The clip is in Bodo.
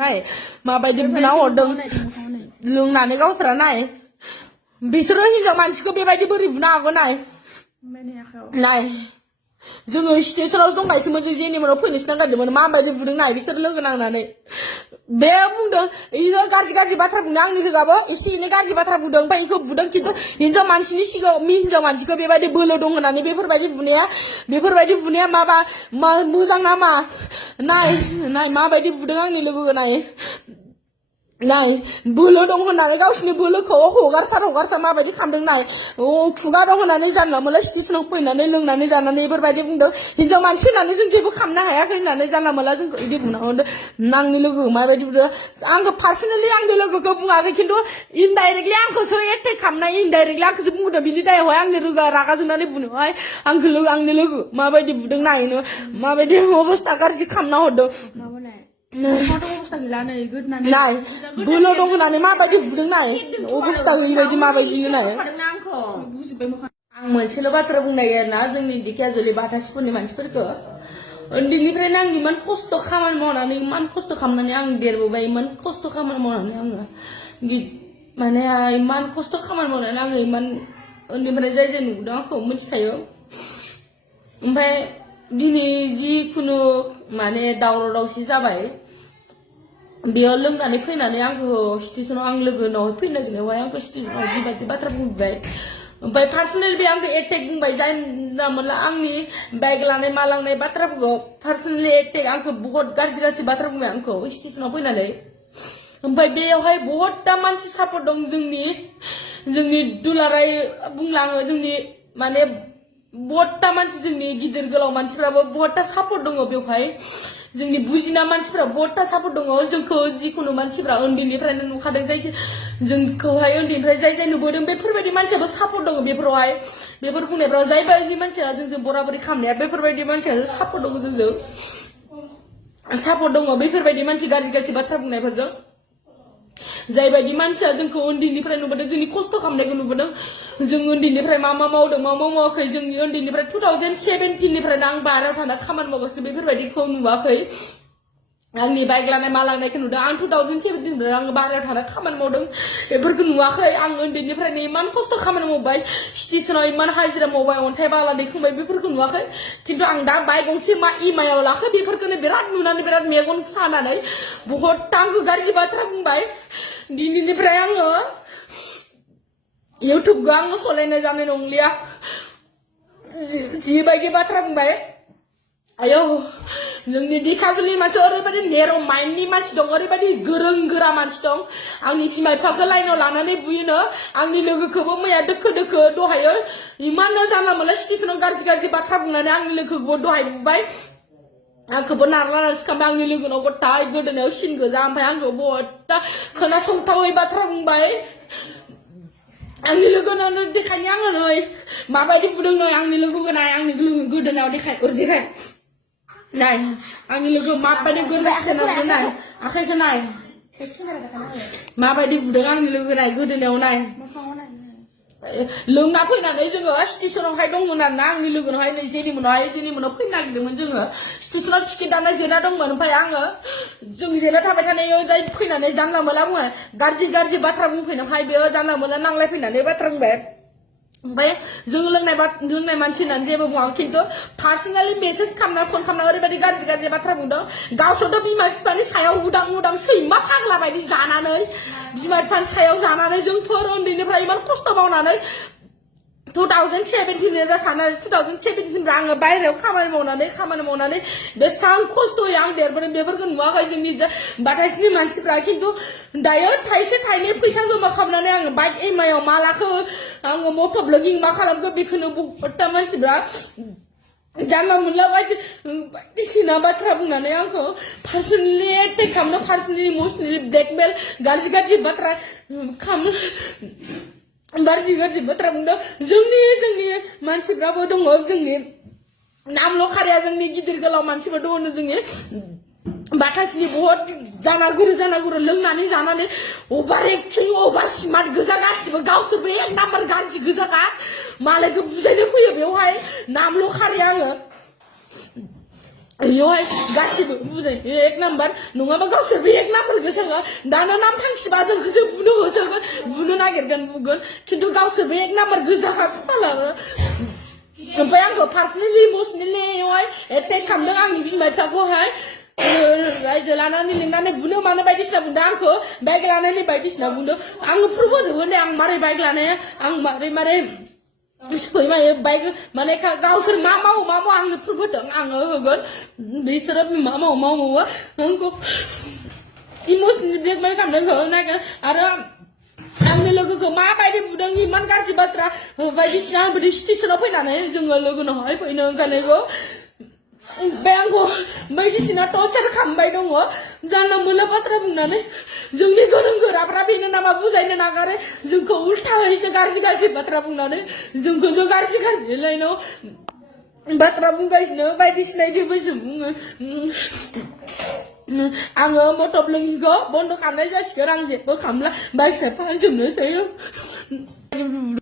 नाय माबायदि बुना हरदों लोंनानै गावसोरा नाय बिसोरो हिनजाव मानसिखौ बेबायदि बोरै बुनो हागौ नाय नाय जोङो स्टेशनाव दंगासिनोमोन जों जेनिमोनाव फैनोसो नांगारदोंमोन माबायदि बुदों नाय बिसोर लोगो नांनानै बे बुंदों इयो गाज्रि बाथ्रा बुंदों आंनि लोगोआबो एसे एनै गाज्रि बाथ्रा बुंदों ओमफ्राय इखौ बुदों खिन्थु हिनजाव मानसिनि सिगाङाव हिनजाव मानसिखौ बेबायदि बोलो दं होननानै बेफोरबायदि बुनाया माबा मोजां नामा नाय माबायदि बुदों आंनि लोगोखौ नाय बोलो दं होननानै गावसिनि बोलोखौ हगारसार माबायदि खालामदों नाय खुगा दं होननानै जानला मोनला स्टेशनाव फैनानै लोंनानै जानानै बेफोरबायदि बुंदों हिनजाव मानसि होननानै जों जेबो खालामनो हायाखै होननानै जानला मोनला जोंखौ बिदि बुंना हरदों आंनि लोगोखौ माबायदि बुंदों आंखौ पार्सनेलि आंनि लोगोखौ बुङाखै खिन्थु इनडाइरेक्टलि आंखौसो एटेक खालामनाय इनडाइरेक्टलि आंखौसो बुंदों बिनि दायावहाय आंनि लोगोआ रागा जोंनानै बुंदोंहाय आंनि लोगो माबायदि बुदों नायनो माबायदि अबस्था गाज्रि खालामना हरदों नाय बोलो दं होननानै माबायदि बुदों नाय अबस्था गैयिबायदि माबायदि नाय आं मोनसेल' बाथ्रा बुंनाय आरोना जोंनि दिखियाजुलि बाथासिफोरनि मानसिफोरखौ उन्दैनिफ्रायनो आं इमान खस्थ' खामानि मावनानै इमान खस्थ' खालामनानै आं देरबोबाय इमान खस्थ' खामानि मावनानै आङो माने इमान खस्थ' खामानि मावनानै आङो इमान उन्दैनिफ्राय जाय नुदों आंखौ मिथिखायो ओमफ्राय दिनै जिखुनु माने दावराव दावसि जाबाय बेयाव लोंनानै फैनानै आंखौ स्टेशनाव आं लोगोनाव फैनो नागिरनायावहाय आंखौ स्टेशनाव जिबायदि बाथ्रा बुंबाय ओमफ्राय पार्सनेल बे आंखौ एटेक बुंबाय जानला मोनला आंनि बाइक लानाय मा लांनाय बाथ्राफोरखौ पार्सनेलि एटेक आंखौ बहुत गाज्रि बाथ्रा बुंबाय आंखौ स्टेशनाव फैनानै ओमफ्राय बेयावहाय बहुतटा मानसि सापर्ट दं जोंनि दुलाराय बुंलाङो जोंनि माने बहुतटा मानसि जोंनि गिदिर गोलाव मानसिफ्राबो बहुतटा सापर्ट दङ बेवहाय जोंनि बुजिना मानसिफ्रा बहुतटा सापर्ट दङ जोंखौ जिखुनु मानसिफ्रा उन्दैनिफ्रायनो नुखादों जाय जोंखौहाय उन्दैनिफ्राय जाय नुबोदों बेफोरबायदि मानसियाबो सापर्ट दङ बेफोरावहाय बेफोर बुंनायफ्राव जायबायदि मानसिया जोंजों बराबरि खालामनाया बेफोरबायदि मानसियासो सापर्ट दङ जोंजों सापर्ट दङ बेफोरबायदि मानसि गाज्रि बाथ्रा बुंनायफोरजों जायबायदि मानसिया जोंखौ उन्दैनिफ्राय नुबोदों जोंनि खस्थ' खालामनायखौ नुबोदों जों उन्दैनिफ्राय मा मावदों मा मावाखै जोंनि उन्दैनिफ्राय 2017निफ्रायनो आं बाहेरायाव थाना खामानि मावगासिनो बेफोरबायदिखौ नुवाखै आंनि बाइक लानाय मा लांनायखौ नुदों आं 2017निफ्राय आं बाहेरायाव थाना खामानि मावदों बेफोरखौ नुवाखै आं उन्दैनिफ्रायनो इमान खस्थ' खामानि मावबाय स्टेशनाव इमान हाजिरा मावबाय अन्थाइ बाला दैखांबाय बेफोरखौ नुवाखै खिन्थु आं दा बाइक गंसे इमायाव लाखो बेफोरखौनो बिराद नुनानै बिराद मेगन सानानै बहुद आंखौ गाज्रि बाथ्रा बुंबाय दिनैनिफ्राय आङो इउटुबखौ आङो सालायनाय जानाय नंलिया जिबायदि बाथ्रा बुंबाय आयौ जोंनि दिखाजुलि मानसि ओरैबायदि नेर' माइन्डनि मानसि दं ओरैबायदि गोरों गोरा मानसि दं आंनि बिमा बिफाखौ लाइनाव लानानै बुयोनो आंनि लोगोखौबो मैया दोखो दहायो इमाननो जानला मोनला स्टेशनाव गाज्रि बाथ्रा बुंनानै आंनि लोगोखौबो दहाय बुबाय आंखौबो नारला नारसि खालामबाय आंनि लोगोनाव गथाय गोदोनायाव सिन गोजा ओमफ्राय आंखौ बहुदटा खोनासंथावै बाथ्रा बुंबाय आंनि लोगोनावनो देखायनो आङो नै माबायदि बुदों नै आंनि लोगोखौ नाय आंनि लोगो गोदोनायाव देखाय अरजिबाय नाय आंनि लोगो माबायदि गोदोनायाव नाय आखाइखौ नाय माबायदि बुदों आंनि लोगो नाय गोदोनायाव नाय लोंना फैनानै जोङो स्टेशनावहाय दंमोन आरोना आंनि लोगोनावहाय नै जेनिमोनाव फैनो नागिरदोंमोन जोङो स्टेशनाव टिकेट दानना जिरायना दंमोन ओमफ्राय आङो जों जिरायना थाबाय थानायाव जाय फैनानै जानला मोनला बुङो गाज्रि बाथ्रा बुंफैनायावहाय बेयो जानला मोनला नांलायफैनानै बाथ्रा बुंबाय ओमफ्राय जों लोंनाय मानसि होननानै जेबो बुङाखै खिन्थु पार्सनेलि मेसेज खालामना फन खालामना ओरैबायदि गाज्रि बाथ्रा बुंदों गावसोरथ' बिमा बिफानि सायाव उदां सैमा फाग्ला बायदि जानानै बिमा बिफानि सायाव जानानै जोंफोर उन्दैनिफ्राय इमान खस्थ' मावनानै 2017 आङो बायहेरायाव खामानि मावनानै बेसेबां खस्थ'यै आं देरबोदों बेफोरखौ नुवाखै जोंनि बाथासिनि मानसिफ्रा खिन्थु दायो थाइसे थाइनै फैसा जमा खालामनानै आङो बाइक इमायाव मा लाखो आङो मटर ब्लगिं मा खालामखो बेखौनो बहुदटा मानसिफ्रा जानला मोनला बायदिसिना बाथ्रा बुंनानै आंखौ पार्सनेलि एटेक खालामनो पार्सनेलि इमसनेलि ब्लेकमेल गाज्रि बाथ्रा खालामनो गाज्रि बाथ्रा बुंदों जोंनि मानसिफ्राबो दङ जोंनि नामल' खारिया जोंनि गिदिर गोलाव मानसिफोर दङ जोंनि बाथासिनि बहुत जानागुरु लोंनानै जानानै अभार एक्टिं अभार स्मार्ट गोजा गासिबो गावसोरबो एक नाम्बार गाज्रि गोजाखा मालायखौ बुजायनो फैयो बेवहाय नामल' खारिया आङो बेयावहाय गासिबो बुजायो एक नाम्बार नङाबा गावसोरबो एक नाम्बार गोसोगोन दानो नाम थांखिबा जोंखौसो बुनो होसोगोन बुनो नागिरगोन बुगोन खिन्थु गावसोरबो एक नाम्बार गोजाखासो सालारो ओमफ्राय आंखौ पार्सनेलि इमसनेलियावहाय एटेक खालामदों आंनि बिमा बिफाखौहाय रायजो लानानै लिंनानै बुनो मानो बायदिसिना बुंदों आंखौ बाइक लानानै बायदिसिना बुंदों आङो प्रुफ होजोबगोन दे आं मारै बाइक लानाया आं मारै स्कुल मायो बाइक माने गावसोर मा मावो आंनो प्रुफ होदों आङो होगोन बिसोरो मा मावो आंखौ इमसनेलि ब्लेकमेल खालामदों नागिर आरो आंनि लोगोखौ माबायदि बुदों इमान गाज्रि बाथ्रा बायदिसिना बिदि स्टेसनाव फैनानै जोङो लोगोनावहाय फैनो ओंखारनायखौ ओमफ्राय आंखौ बायदिसिना टर्चार खालामबाय दङ जानला मोनला बाथ्रा बुंनानै जोंनि गोरों गोराफ्रा बेनो नामा बुजायनो नागारो जोंखौ उल्थायैसो गाज्रि बाथ्रा बुंनानै जोंखौसो गाज्रि लाइनाव बाथ्रा बुंगासिनो बायदिसिना इदिबोसो बुङो आङो मटर ब्लगिंखौ बन्द खालामनाय जासिगोन आं जेबो खालामला बाइक साइड फानजोबनोसै